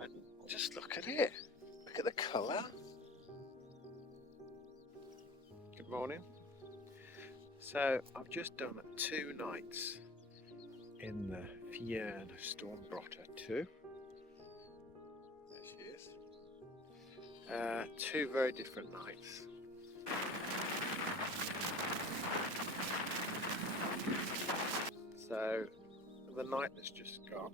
And just look at it. Look at the colour. Good morning. So I've just done 2 nights in the Fjern Stormgrotta 2. There she is. 2 very different nights. So the night that's just gone,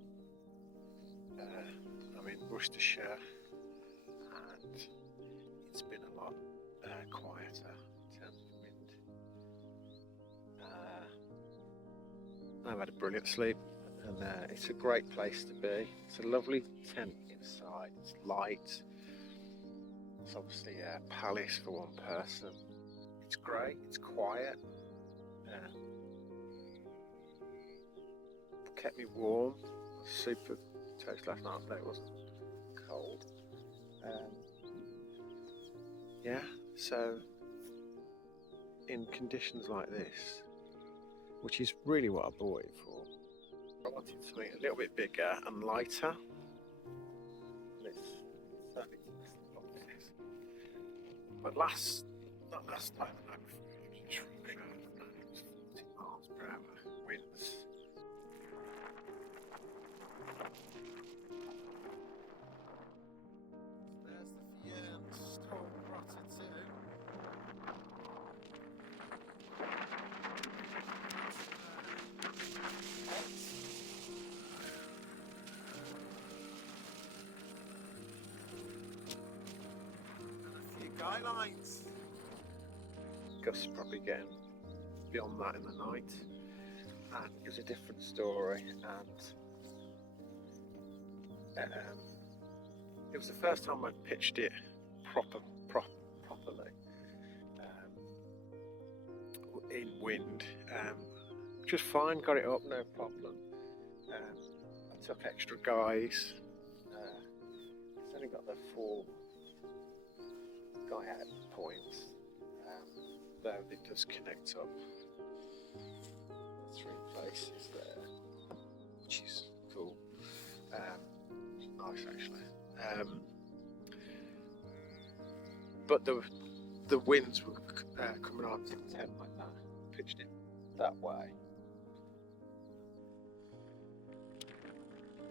I'm in Worcestershire, and it's been a lot quieter in terms of wind. I've had a brilliant sleep, and it's a great place to be. It's a lovely tent inside. It's light. It's obviously a palace for one person. It's great. It's quiet. Kept me warm. Super toast last night, but it wasn't cold. Yeah, so in conditions like this, which is really what I bought it for, I wanted something a little bit bigger and lighter. But not last time, the night before, it was in Shropshire, and it was 40 miles per hour winds. There's the Fjern Stormgrotta 2. Skylines. Gusts probably getting beyond that in the night, and it was a different story. And it was the first time I pitched it properly in wind. Which was fine, got it up, no problem. I took extra guys. It's only got the 4 guy out points, though it does connect up 3 places there, which is cool. Nice actually. But the winds were coming on to the tent like that. Pitched it that way.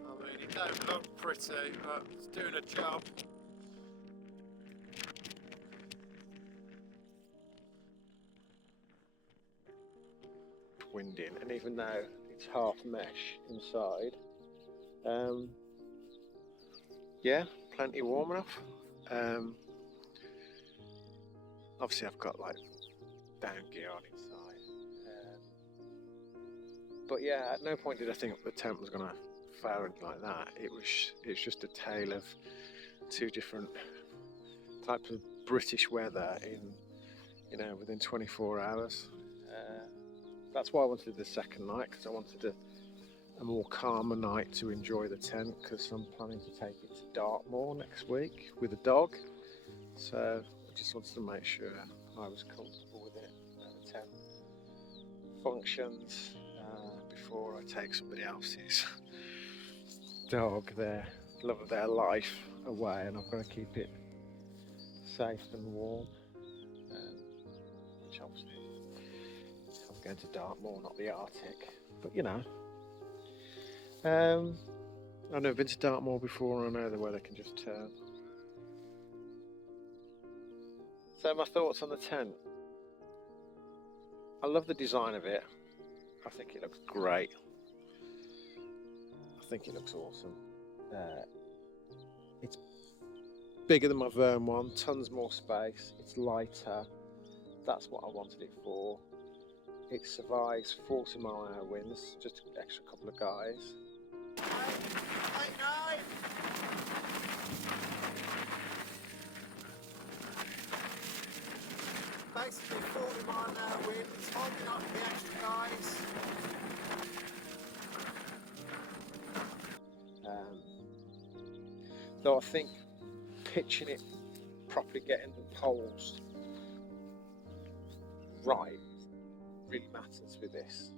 I mean, it don't look pretty, but it's doing a job. Winding, and even though it's half mesh inside, yeah, plenty warm enough. Obviously I've got like down gear on inside, but yeah, at no point did I think the tent was going to fail or anything like that. It's just a tale of 2 different types of British weather within 24 hours. That's why I wanted the second night, because I wanted a more calmer night to enjoy the tent, because I'm planning to take it to Dartmoor next week with a dog. So I just wanted to make sure I was comfortable with it and the tent functions before I take somebody else's dog, their love of their life, away, and I've got to keep it safe and warm, which obviously I'm going to Dartmoor, not the Arctic, but I've never been to Dartmoor before, and I know the weather can just turn. So my thoughts on the tent. I love the design of it. I think it looks great. I think it looks awesome. It's bigger than my Verne one, tons more space, it's lighter. That's what I wanted it for. It survives 40 mile an hour winds, just an extra couple of guys. Basically 40 mile an hour wind, it's holding up the extra guys. Though I think pitching it properly, getting the poles right, really matters with this.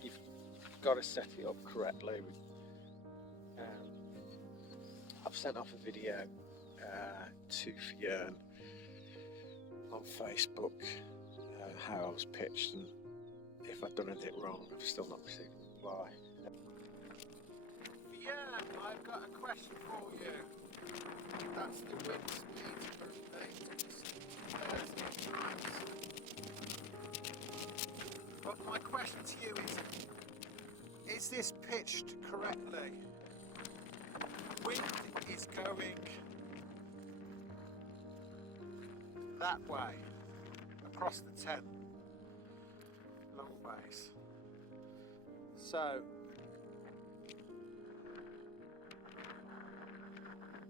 You've got to set it up correctly. sent off a video to Fjern on Facebook how I was pitched and if I'd done anything wrong. I've still not received a reply. Fjern, I've got a question for you. That's the wind speed from 8 to 30 miles. But my question to you is this pitched correctly? Wind is going that way, across the tent, long ways. So,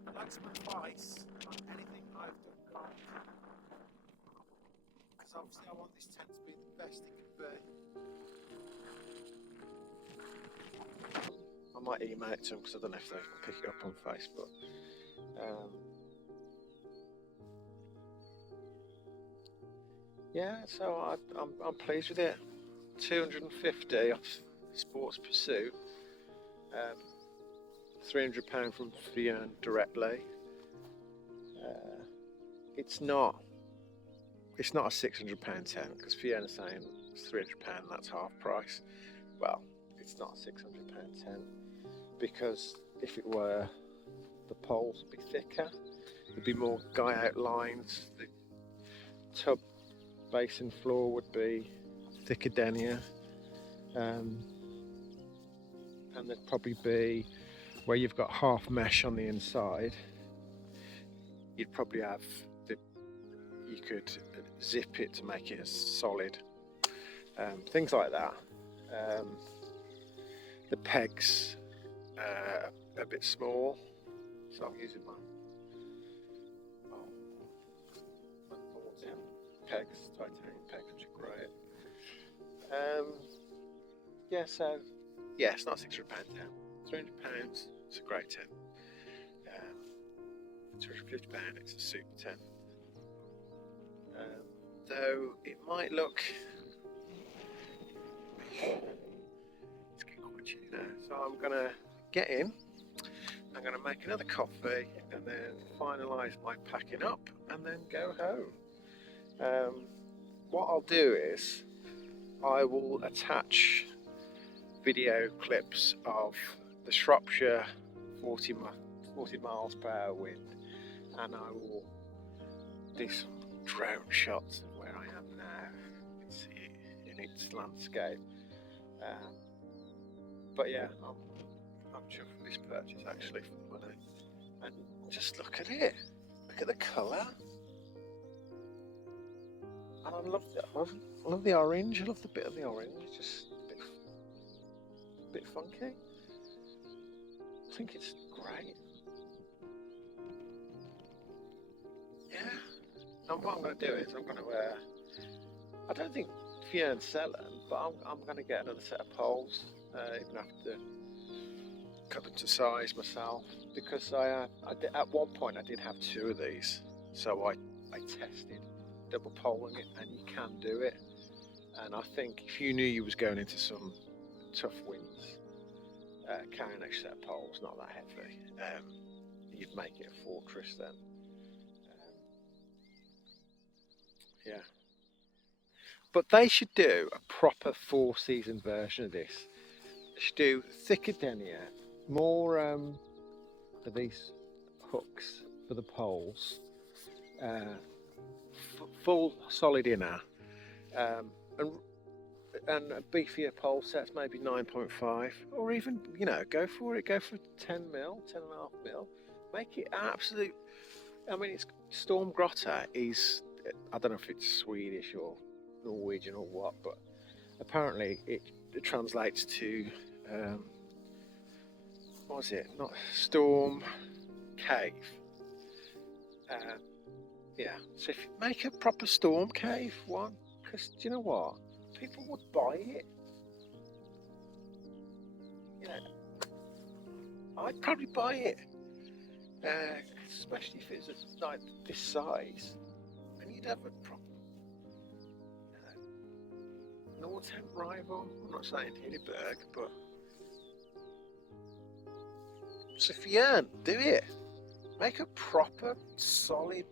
I'd like some advice on anything I've done right. Because obviously I want this tent to be the best it can be. I might email it to them because I don't know if they can pick it up on Facebook. Yeah, so I'm pleased with it. 250 off Sports Pursuit, £300 from Fjern directly. It's not a £600 tent because Fjern is saying it's £300. That's half price. Well, it's not a £600 tent because if it were, the poles would be thicker. There'd be more guy-out lines. The tub basin floor would be thicker denier, and there'd probably be where you've got half mesh on the inside. You'd probably have you could zip it to make it as solid, things like that. The pegs are a bit small, so I'm using my pegs, titanium pegs, which are great. Yeah, so yeah, it's not £600 tent. £300, it's a great tent. £250, it's a super tent. Though it might look, it's getting quite chilly now, so I'm gonna get in. I'm gonna make another coffee and then finalise my packing up and then go home. What I'll do is I will attach video clips of the Shropshire 40 miles per hour wind, and I will do some drone shots of where I am now. You can see it in its landscape. But yeah, I'm chuffed with this purchase actually for the money. And just look at it. Look at the colour. And I love the orange. I love the bit of the orange. It's just a bit funky. I think it's great. Yeah. And what I'm going to do is I'm going to I don't think Fjern sell them, but I'm going to get another set of poles. Even have to cut them to size myself because I did, at one point I did have 2 of these, so I tested double poling it, and you can do it. And I think if you knew you was going into some tough winds, carrying an extra set of poles, not that heavy, you'd make it a fortress then. Yeah. But they should do a proper 4-season version of this. They should do thicker denier, more of these hooks for the poles, full solid inner, and a beefier pole sets, maybe 9.5, or even, go for 10 mil, 10.5 mil. Make it absolute. I mean, it's Stormgrotta is, I don't know if it's Swedish or Norwegian or what, but apparently it translates to what was it? Not Storm Cave. Yeah. So if you make a proper Storm Cave one, because do you know what? People would buy it. I'd probably buy it, especially if it's like this size, and you'd have a proper North-Tent rival. I'm not saying Hindenburg, but Fjern, do it. Make a proper, solid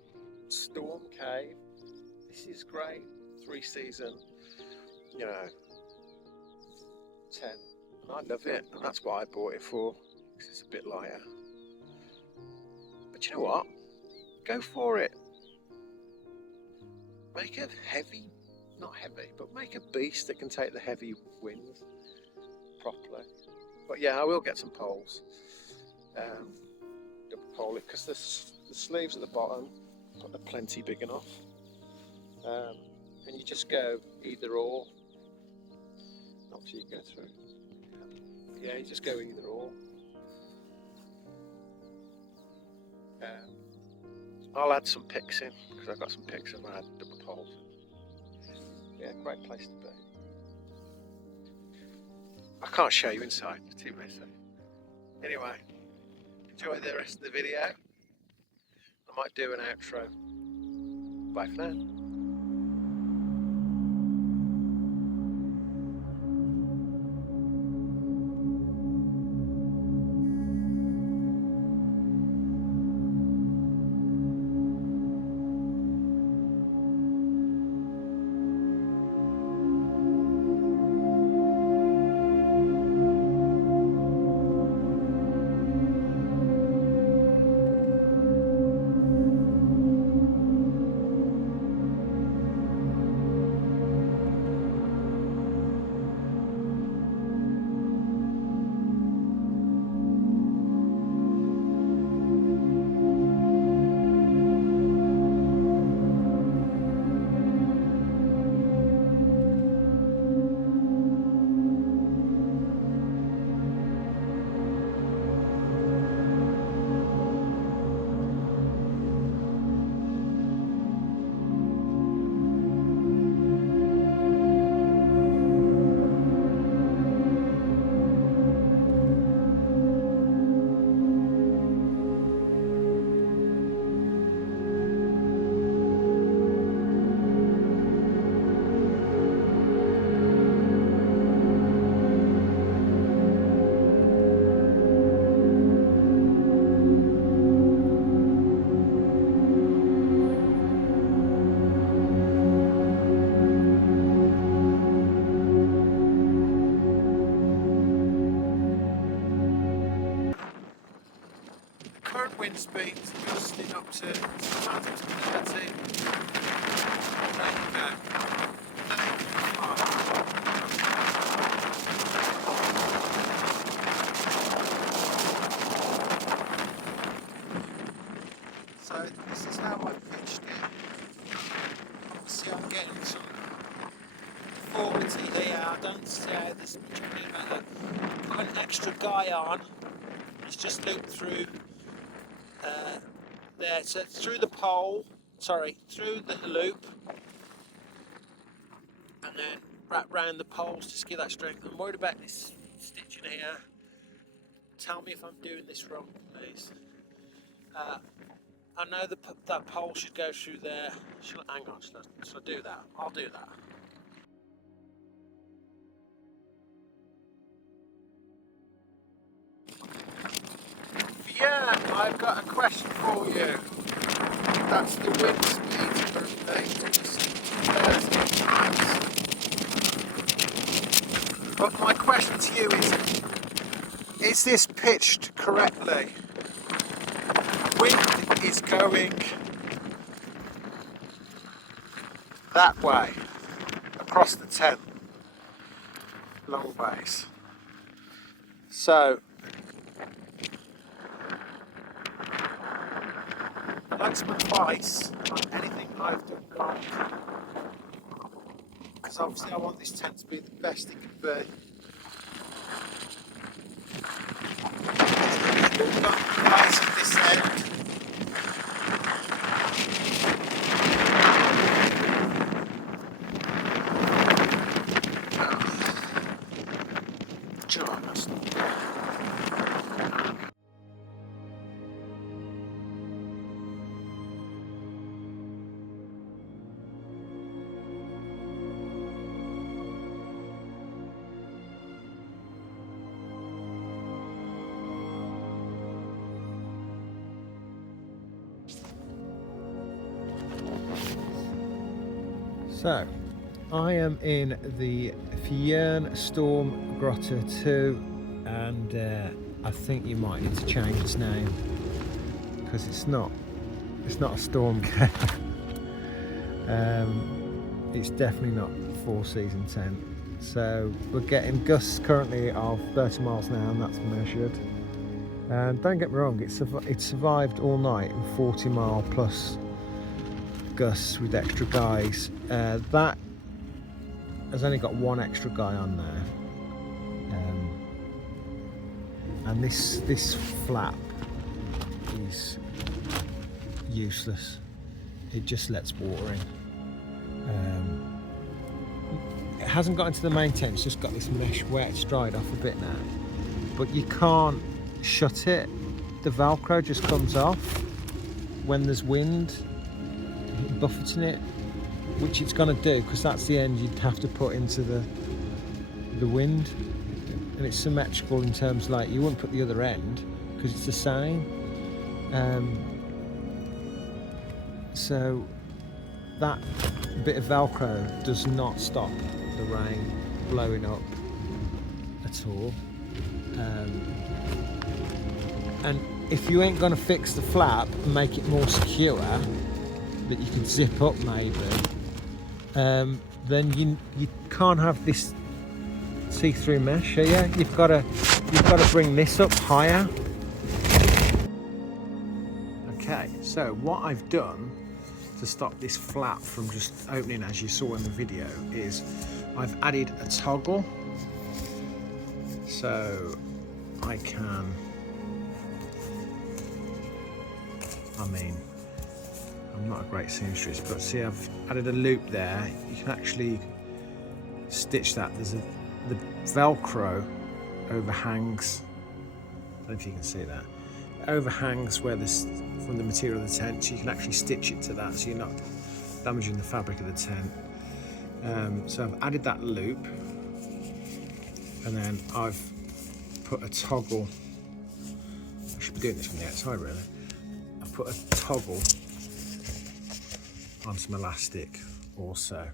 storm cave. This is great. 3-season, you know, tent. And I love it, and that's what I bought it for, because it's a bit lighter. But you know what? Go for it. Make a heavy, not heavy, but make a beast that can take the heavy winds properly. But yeah, I will get some poles. Double pole it, because the sleeves at the bottom are plenty big enough. And you just go either or. Obviously you go through. Yeah, you just go either or. I'll add some picks in, because I've got some picks and I add double poles. Yeah, great place to be. I can't show you inside, it's too messy. Anyway, enjoy the rest of the video. I might do an outro. Bye for now. Current wind speeds gusting up to 30. There you go. So this is how I pitched it. Obviously I'm getting some deformity here. I don't see how this much any better. Put an extra guy on. It's just looped through there, so through the pole, through the loop, and then wrap round the poles to give that strength. I'm worried about this stitching here. Tell me if I'm doing this wrong, please. I know that pole should go through there. Hang on, should I do that? I'll do that. Yeah, I've got a question for you. That's the wind speed for latest Thursday times. But my question to you is this pitched correctly? Wind is going that way, across the tent, long ways. So, I'd like some advice on anything I've done wrong, because obviously I want this tent to be the best it can be. We've got guys at this end. So, I am in the Fjern Stormgrotta 2, and I think you might need to change its name because it's not a storm cave. It's definitely not 4-season tent. So we're getting gusts currently of 30 miles an hour, and that's measured. And don't get me wrong, it survived all night in 40-mile plus gusts with extra guys. That has only got one extra guy on there, and this flap is useless. It just lets water in. It hasn't got into the main tent, it's just got this mesh where it's dried off a bit now, but you can't shut it. The Velcro just comes off when there's wind buffeting it, which it's going to do because that's the end you'd have to put into the wind, and it's symmetrical in terms like you wouldn't put the other end because it's the same. So that bit of Velcro does not stop the rain blowing up at all. And if you ain't going to fix the flap and make it more secure, that you can zip up maybe, then you can't have this see-through mesh here. You've got to bring this up higher. Okay, so what I've done to stop this flap from just opening as you saw in the video is I've added a toggle, so I can, I'm not a great seamstress, but see, I've added a loop there. You can actually stitch that. The Velcro overhangs, I don't know if you can see that, it overhangs where this from the material of the tent, so you can actually stitch it to that so you're not damaging the fabric of the tent. So I've added that loop, and then I've put a toggle. I should be doing this from the outside really. I've put a toggle on some elastic also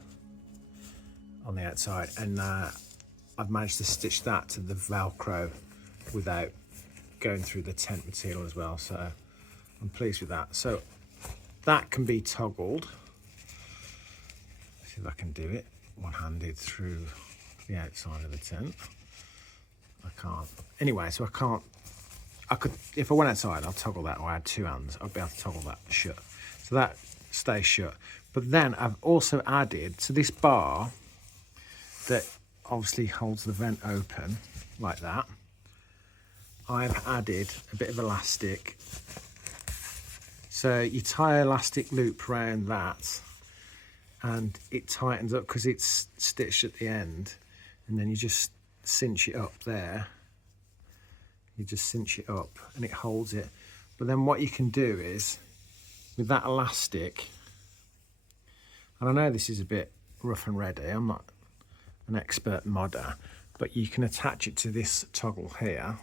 on the outside, and I've managed to stitch that to the Velcro without going through the tent material as well, so I'm pleased with that. So that can be toggled. See if I can do it one-handed through the outside of the tent. I can't. Anyway, so I could, if I went outside, I'll toggle that, or I had two hands, I'd be able to toggle that shut. So that stays shut. But then I've also added, to this bar that obviously holds the vent open like that, I've added a bit of elastic. So you tie an elastic loop around that and it tightens up because it's stitched at the end, and then you just cinch it up there. You just cinch it up and it holds it. But then what you can do is, with that elastic, and I know this is a bit rough and ready, I'm not an expert modder, but you can attach it to this toggle here.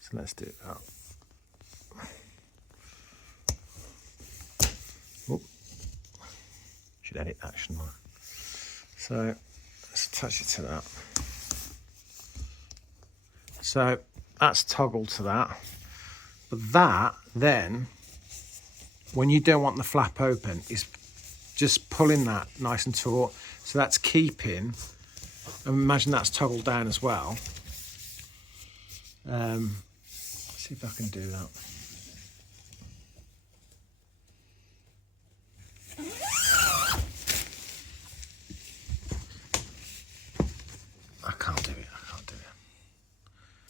So let's do that. Oh, should edit that, shouldn't I? So let's attach it to that. So that's toggled to that. But that then, when you don't want the flap open, is just pulling that nice and taut. So that's keeping, and imagine that's toggled down as well. Let's see if I can do that. I can't do it.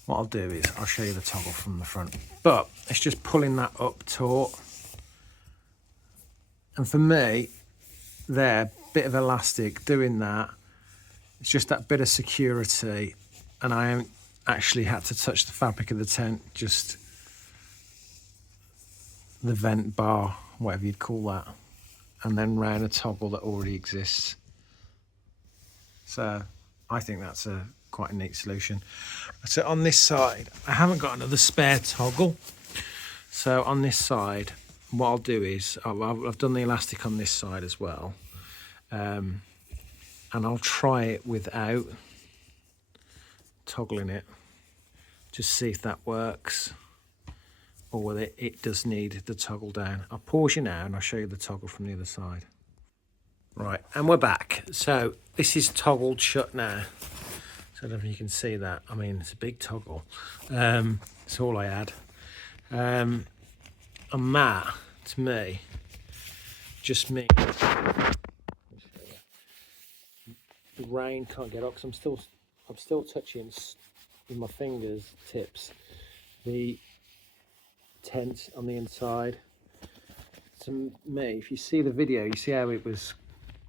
What I'll do is I'll show you the toggle from the front, but it's just pulling that up taut. And for me, there, bit of elastic doing that, it's just that bit of security, and I haven't actually had to touch the fabric of the tent, just the vent bar, whatever you'd call that, and then round a toggle that already exists. So I think that's quite a neat solution. So on this side, I haven't got another spare toggle. So on this side, what I'll do is I've done the elastic on this side as well, and I'll try it without toggling it, just see if that works, or whether it does need the toggle down. I'll pause you now and I'll show you the toggle from the other side. Right, and we're back. So this is toggled shut now. So I don't know if you can see that. I mean, it's a big toggle. It's all I had. And that, to me, just means the rain can't get up, because I'm still touching with my fingers tips the tent on the inside. To me, if you see the video, you see how it was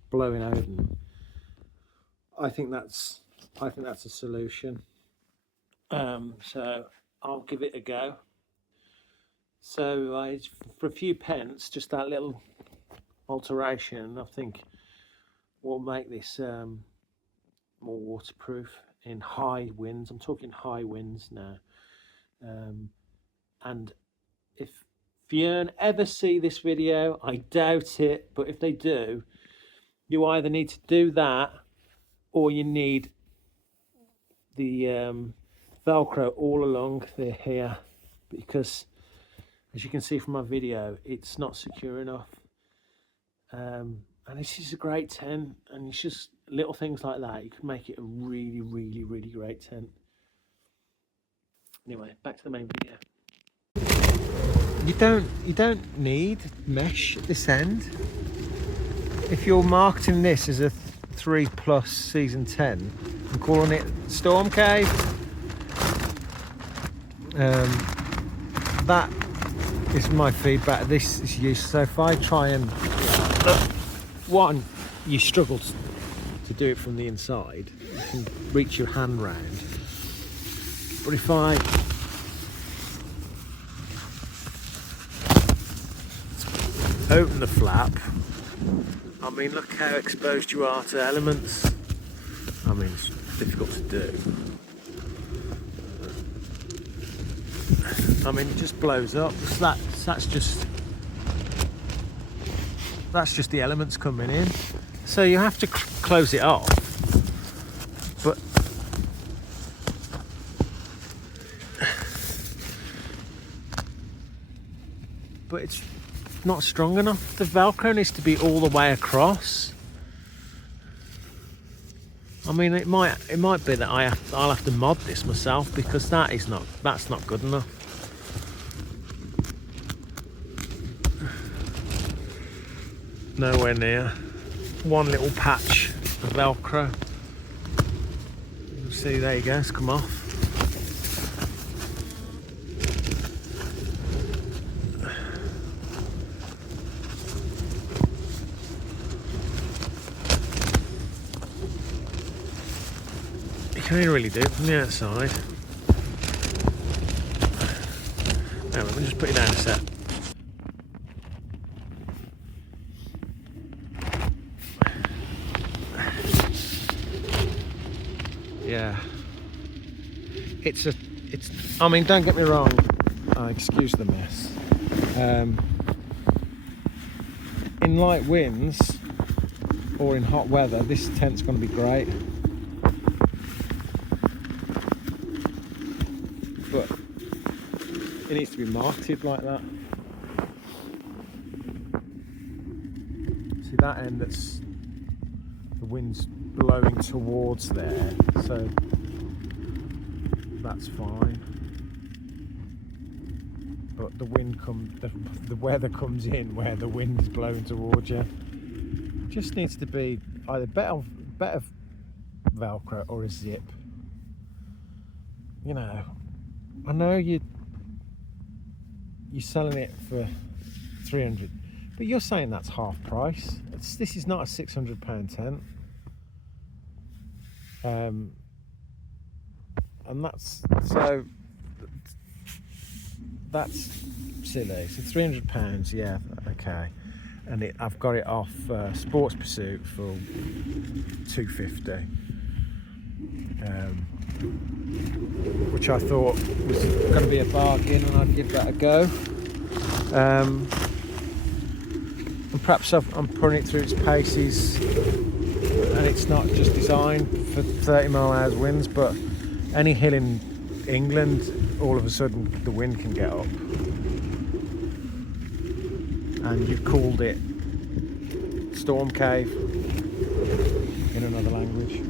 blowing open. I think that's a solution. So I'll give it a go. So for a few pence, just that little alteration, I think will make this more waterproof in high winds. I'm talking high winds now. And if Fjern ever see this video, I doubt it, but if they do, you either need to do that, or you need the Velcro all along here, because as you can see from my video, it's not secure enough. And this is a great tent, and it's just little things like that. You can make it a really, really, really great tent. Anyway, back to the main video. You don't need mesh at this end. If you're marketing this as a 3+ season tent and calling it Storm Cave, that is my feedback. This is used. So if I try and one, you struggle to do it from the inside. You can reach your hand round. But if I open the flap, I mean, look how exposed you are to elements. I mean, it's difficult to do. I mean, it just blows up. That's just the elements coming in. So you have to close it off. But it's not strong enough. The Velcro needs to be all the way across. I mean, it might be that I'll have to mod this myself, because that's not good enough. Nowhere near. One little patch of Velcro. You see, there you go, it's come off. You can only really do it from the outside. Now, let me just put it down a sec. Yeah, I mean, don't get me wrong, excuse the mess. In light winds or in hot weather, this tent's going to be great. But it needs to be marketed like that. See that end, that's the wind's blowing towards there, so that's fine. But the wind the weather comes in where the wind is blowing towards you. It just needs to be either better Velcro or a zip. You know, I know you're selling it for 300, but you're saying that's half price. This is not a £600 tent. And that's silly. So £300, yeah, okay. And I've got it off Sports Pursuit for £250, which I thought was going to be a bargain, and I'd give that a go. and perhaps I'm putting it through its paces, and it's not just designed for 30-mile-an-hour winds, but any hill in England, all of a sudden the wind can get up. And you've called it Storm Cave in another language.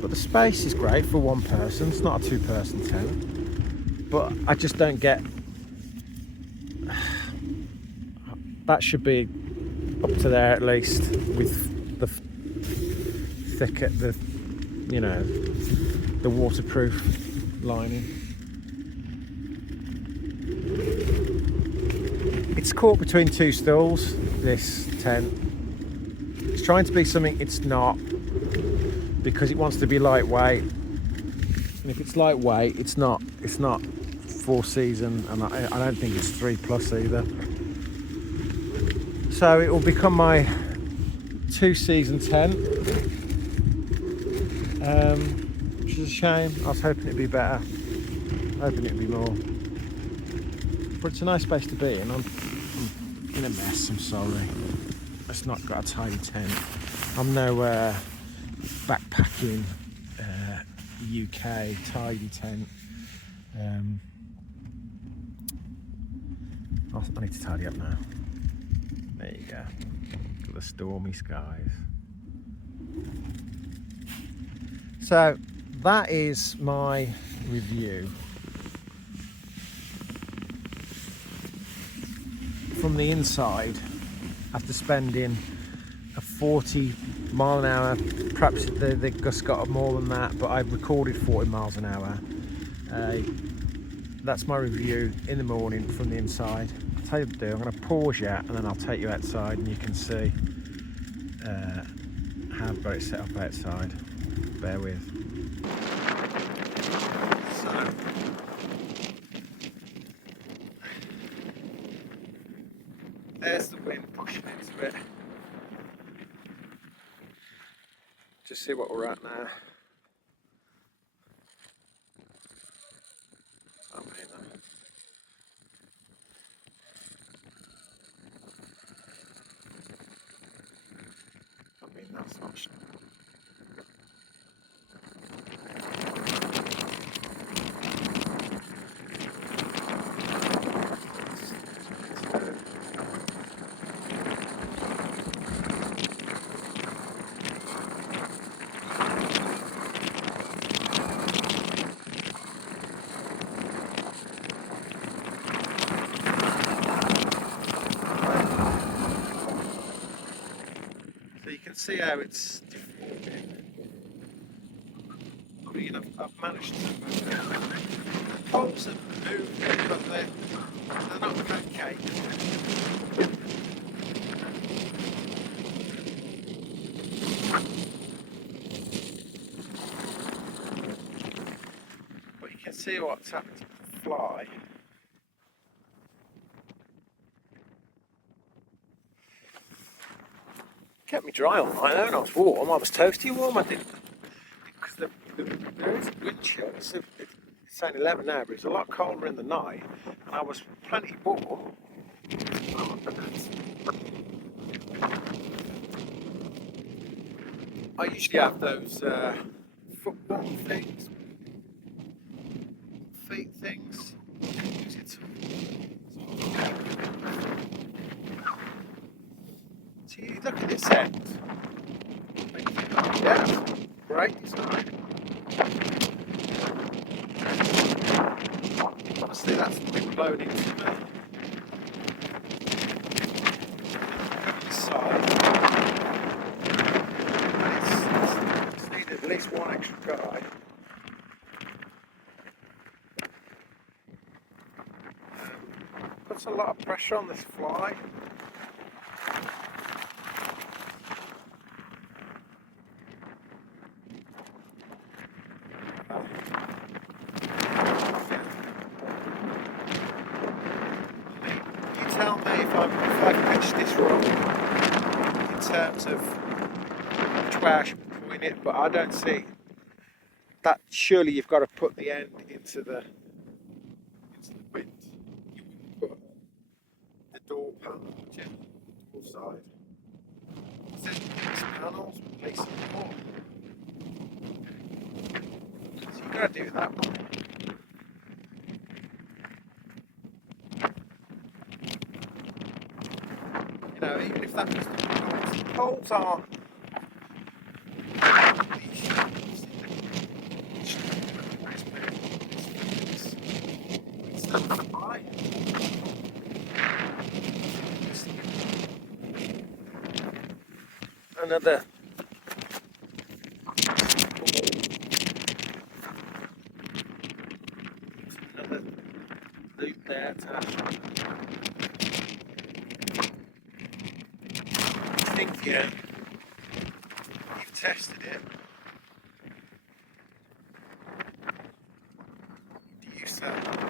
But the space is great for one person. It's not a two-person tent. But I just don't get... That should be up to there at least, with the thicker, the waterproof lining. It's caught between two stools, this tent. It's trying to be something it's not, because it wants to be lightweight. And if it's lightweight, it's not four season, and I don't think it's 3+ either. So it will become my 2-season tent, which is a shame. I was hoping it'd be better, hoping it'd be more. But it's a nice space to be in. I'm in a mess, I'm sorry. It's not got a tidy tent. I'm no backpacking UK tidy tent. I need to tidy up now. There you go. Look at the stormy skies. So that is my review from the inside after spending a 40-mile-an-hour, perhaps the gusts got more than that, but I've recorded 40 miles an hour. That's my review in the morning from the inside. I'll tell you what to do, I'm going to pause you and then I'll take you outside and you can see how I've got it set up outside. Bear with. So, there's the wind pushing into it. Just see what we're at now. That's not sure. So you can see how it's deforming. I mean, I've managed to poles have moved, but they're not pancake. But you can see what's happened to the fly. Kept me dry all night though, and I was warm. I was toasty warm, I didn't. Because there is wind chill. It's saying 11 now, but it's a lot colder in the night, and I was plenty warm. I usually have those football things, feet things. Use it. So you look at this end. Yeah, great design. Honestly, that's been blown into me. This side. And it's needed at least one extra guy. Puts a lot of pressure on this fly. Tell me if I've pitched this wrong in terms of which way I should be putting it, but I don't see that. Surely you've got to put the end into the panel, would you? All side. These panels with place support. So you gotta do that one. You know, even if that was the poles aren't another loop there to think you've tested it. Do you sell that?